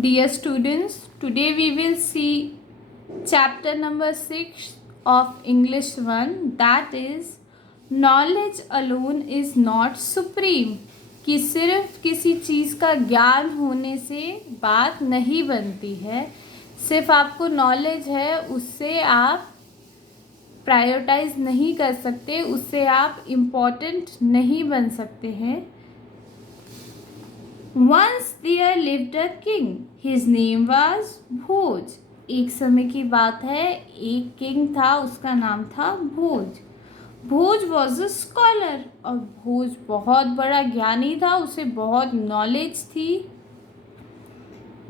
Dear students, today we will see chapter number 6 of English 1, that is knowledge alone is not supreme. कि सिर्फ किसी चीज़ का ज्ञान होने से बात नहीं बनती है, सिर्फ आपको नॉलेज है उससे आप प्रायोरिटाइज नहीं कर सकते, उससे आप इम्पोर्टेंट नहीं बन सकते हैं. Once there lived a king. His name was भोज. एक समय की बात है, एक किंग था, उसका नाम था भोज. भोज वॉज अ स्कॉलर, और भोज बहुत बड़ा ज्ञानी था, उसे बहुत नॉलेज थी.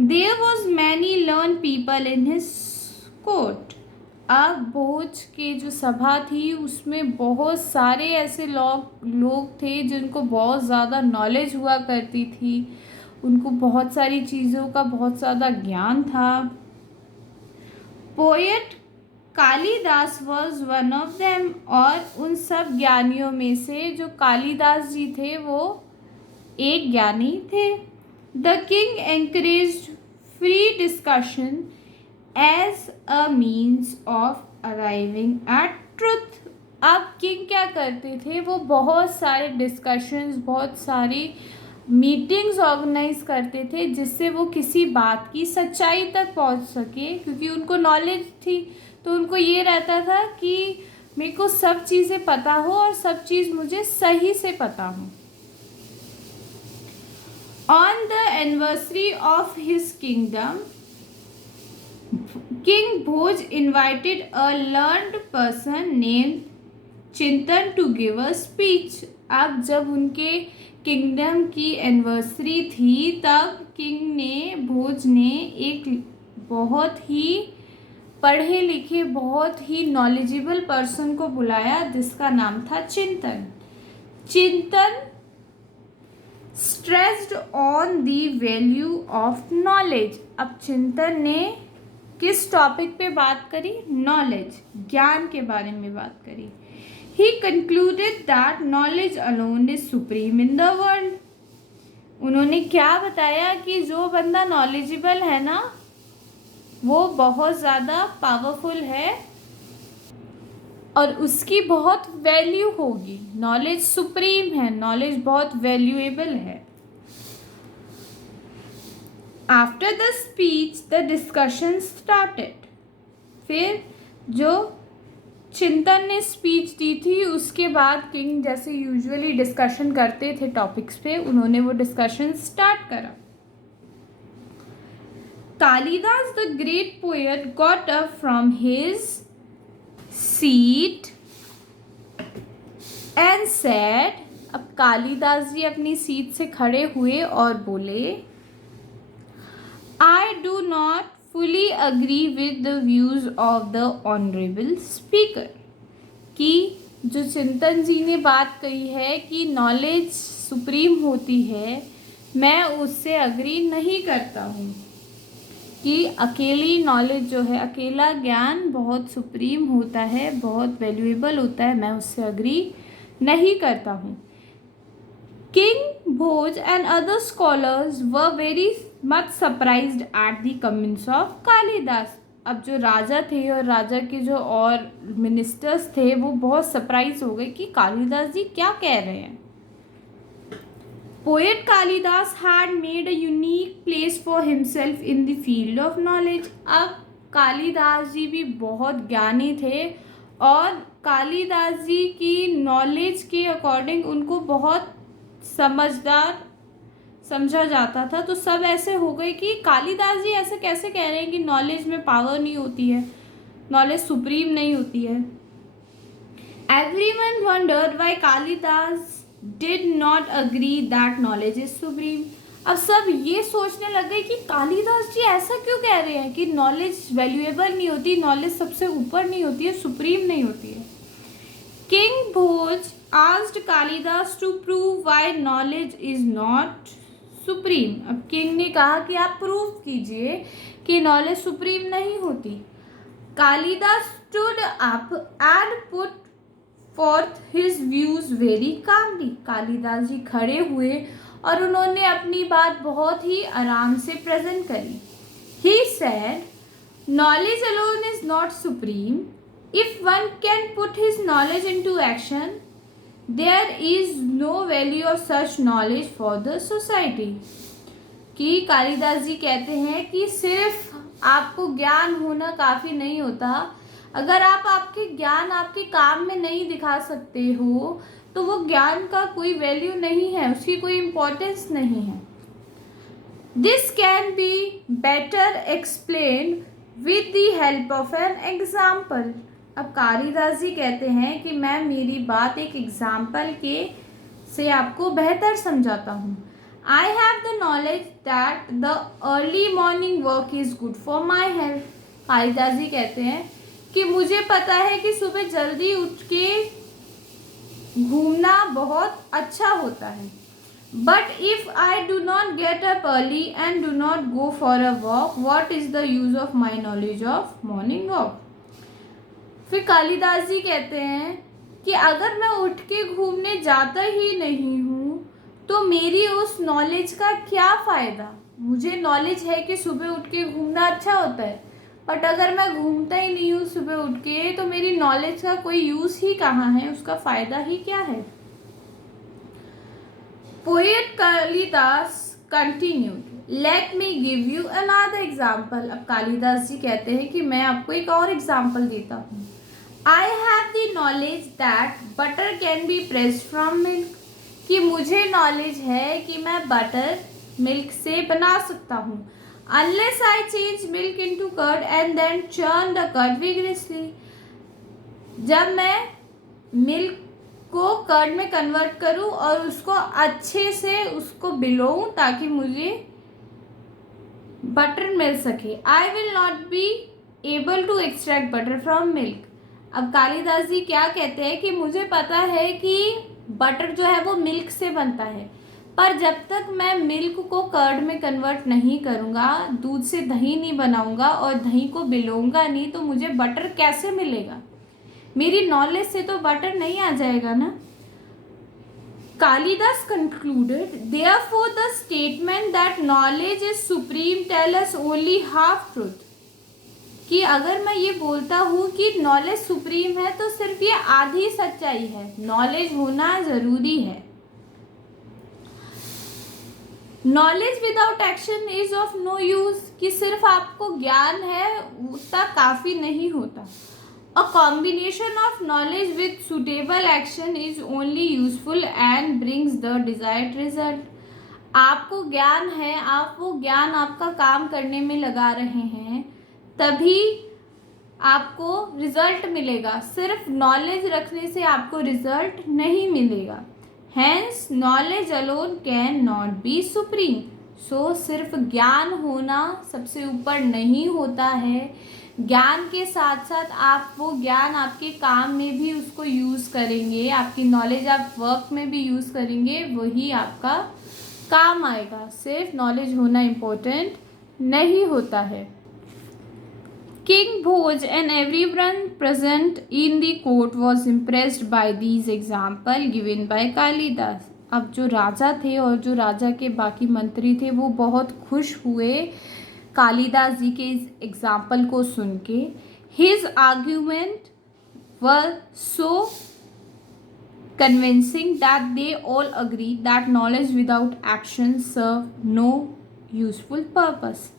There was many learned people in his court. अब भोज के जो सभा थी उसमें बहुत सारे ऐसे लोग थे जिनको बहुत ज़्यादा नॉलेज हुआ करती थी, उनको बहुत सारी चीज़ों का बहुत ज़्यादा ज्ञान था. Poet Kalidas was one of them, और उन सब ज्ञानियों में से जो कालिदास जी थे वो एक ज्ञानी थे. The king encouraged free discussion as a means of arriving at truth. अब किंग क्या करते थे, वो बहुत सारे डिस्कशंस, बहुत सारी मीटिंग्स ऑर्गेनाइज करते थे जिससे वो किसी बात की सच्चाई तक पहुंच सके, क्योंकि उनको नॉलेज थी. तो उनको ये रहता था कि मेरे को सब चीज़ें पता हो और सब चीज़ मुझे सही से पता हो. On the anniversary of his kingdom, King Bhoj invited a learned person named चिंतन to give a speech. अब जब उनके किंगडम की एनिवर्सरी थी तब किंग ने, भोज ने एक बहुत ही पढ़े लिखे, बहुत ही नॉलेजेबल पर्सन को बुलाया जिसका नाम था चिंतन. चिंतन stressed on the value of knowledge. अब चिंतन ने किस टॉपिक पे बात करी? नॉलेज, ज्ञान के बारे में बात करी. He concluded that knowledge alone is supreme in the world. उन्होंने क्या बताया कि जो बंदा नॉलेजेबल है ना, वो बहुत ज़्यादा पावरफुल है और उसकी बहुत वैल्यू होगी. नॉलेज सुप्रीम है, नॉलेज बहुत वैल्यूएबल है. After the speech the discussion started. फिर जो चिंतन ने स्पीच दी थी उसके बाद किंग जैसे यूजुअली डिस्कशन करते थे टॉपिक्स पे, उन्होंने वो डिस्कशन स्टार्ट करा. Kalidas the great poet got up from his seat and said. अब कालिदास जी अपनी सीट से खड़े हुए और बोले, I do not fully agree with the views of the honorable speaker. कि जो चिंतन जी ने बात कही है कि नॉलेज सुप्रीम होती है, मैं उससे अग्री नहीं करता हूँ कि अकेली नॉलेज जो है, अकेला ज्ञान बहुत सुप्रीम होता है, बहुत वैल्यूएबल होता है, मैं उससे अग्री नहीं करता हूँ. King Bhoj and other scholars were very much surprised at the comments of Kalidas. अब जो राजा थे और राजा के जो और मिनिस्टर्स थे वो बहुत सरप्राइज हो गए कि कालिदास जी क्या कह रहे हैं. Poet Kalidas had made a unique place for himself in the field of knowledge. अब कालिदास जी भी बहुत ज्ञानी थे और कालिदास जी की नॉलेज के अकॉर्डिंग उनको बहुत समझदार समझा जाता था. तो सब ऐसे हो गए कि कालिदास जी ऐसे कैसे कह रहे हैं कि नॉलेज में पावर नहीं होती है, नॉलेज सुप्रीम नहीं होती है. Everyone wondered why Kalidas did not agree that knowledge is supreme. अब सब ये सोचने लग गए कि कालिदास जी ऐसा क्यों कह रहे हैं कि नॉलेज वैल्यूएबल नहीं होती, नॉलेज सबसे ऊपर नहीं होती है, सुप्रीम नहीं होती है. King Bhoj asked Kalidas to prove why knowledge is not supreme. अब किंग ने कहा कि आप प्रूव कीजिए कि नॉलेज सुप्रीम नहीं होती. Kalidas stood up and put forth his views very calmly. Kalidas जी खड़े हुए और उन्होंने अपनी बात बहुत ही आराम से प्रेजेंट करी। He said, knowledge alone is not supreme. If one can put his knowledge into action, there is no value of such knowledge for the society. कि कालिदास जी कहते हैं कि सिर्फ आपको ज्ञान होना काफ़ी नहीं होता। अगर आप आपके ज्ञान आपके काम में नहीं दिखा सकते हो तो वो ज्ञान का कोई वैल्यू नहीं है, उसकी कोई इम्पोर्टेंस नहीं है। This can be better explained with the help of an example. अब कालिदास जी कहते हैं कि मैं मेरी बात एक एग्जाम्पल के से आपको बेहतर समझाता हूँ। I have the knowledge that the early morning work is good for my health. Kalidas ji कहते हैं कि मुझे पता है कि सुबह जल्दी उठ के घूमना बहुत अच्छा होता है। But if I do not get up early and do not go for a walk, what is the use of my knowledge of morning walk? फिर कालिदास जी कहते हैं कि अगर मैं उठ के घूमने जाता ही नहीं हूँ तो मेरी उस नॉलेज का क्या फ़ायदा। मुझे नॉलेज है कि सुबह उठ के घूमना अच्छा होता है, बट अगर मैं घूमता ही नहीं हूँ सुबह उठ के तो मेरी नॉलेज का कोई यूज़ ही कहाँ है, उसका फ़ायदा ही क्या है। Poet Kalidas continued, let me give you another example. अब कालिदास जी कहते हैं कि मैं आपको एक और एग्जाम्पल देता हूँ। I have the knowledge that butter can be pressed from milk. कि मुझे नॉलेज है कि मैं बटर मिल्क से बना सकता हूँ। Unless I change milk into curd and then churn the curd vigorously. जब मैं मिल्क को कर्ड में कन्वर्ट करूं और उसको अच्छे से उसको बिलोऊं ताकि मुझे बटर मिल सके। I will not be able to extract butter from milk. अब कालिदास जी क्या कहते हैं कि मुझे पता है कि बटर जो है वो मिल्क से बनता है, पर जब तक मैं मिल्क को कर्ड में कन्वर्ट नहीं करूँगा, दूध से दही नहीं बनाऊँगा और दही को बिलोऊंगा नहीं, तो मुझे बटर कैसे मिलेगा। मेरी नॉलेज से तो बटर नहीं आ जाएगा ना। Kalidas concluded, therefore the statement that knowledge is supreme tell us only half truth. कि अगर मैं ये बोलता हूँ कि नॉलेज सुप्रीम है तो सिर्फ ये आधी सच्चाई है। नॉलेज होना ज़रूरी है। Knowledge without action is of no use. कि सिर्फ आपको ज्ञान है उतना काफ़ी नहीं होता। A combination of knowledge with suitable action is only useful and brings the desired result. आपको ज्ञान है, आप वो ज्ञान आपका काम करने में लगा रहे हैं, तभी आपको रिजल्ट मिलेगा। सिर्फ नॉलेज रखने से आपको रिजल्ट नहीं मिलेगा। Hence, knowledge alone can not be supreme. So सिर्फ ज्ञान होना सबसे ऊपर नहीं होता है। ज्ञान के साथ साथ आप वो ज्ञान आपके काम में भी उसको यूज़ करेंगे, आपकी नॉलेज आप वर्क में भी यूज़ करेंगे, वही आपका काम आएगा। सिर्फ नॉलेज होना इम्पोर्टेंट नहीं होता है। King Bhoj and everyone present in the court was impressed by these example given by Kalidas. अब जो राजा थे और जो राजा के बाकी मंत्री थे वो बहुत खुश हुए कालिदास जी के इस एग्जाम्पल को सुन के। His argument were so convincing that they all agree that knowledge without action serve no useful purpose.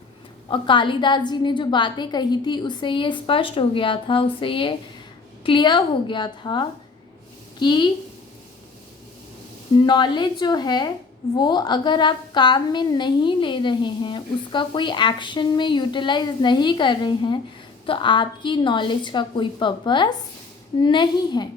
और कालिदास जी ने जो बातें कही थी उससे ये स्पष्ट हो गया था, उससे ये क्लियर हो गया था कि नॉलेज जो है वो अगर आप काम में नहीं ले रहे हैं, उसका कोई एक्शन में यूटिलाइज नहीं कर रहे हैं, तो आपकी नॉलेज का कोई पर्पस नहीं है।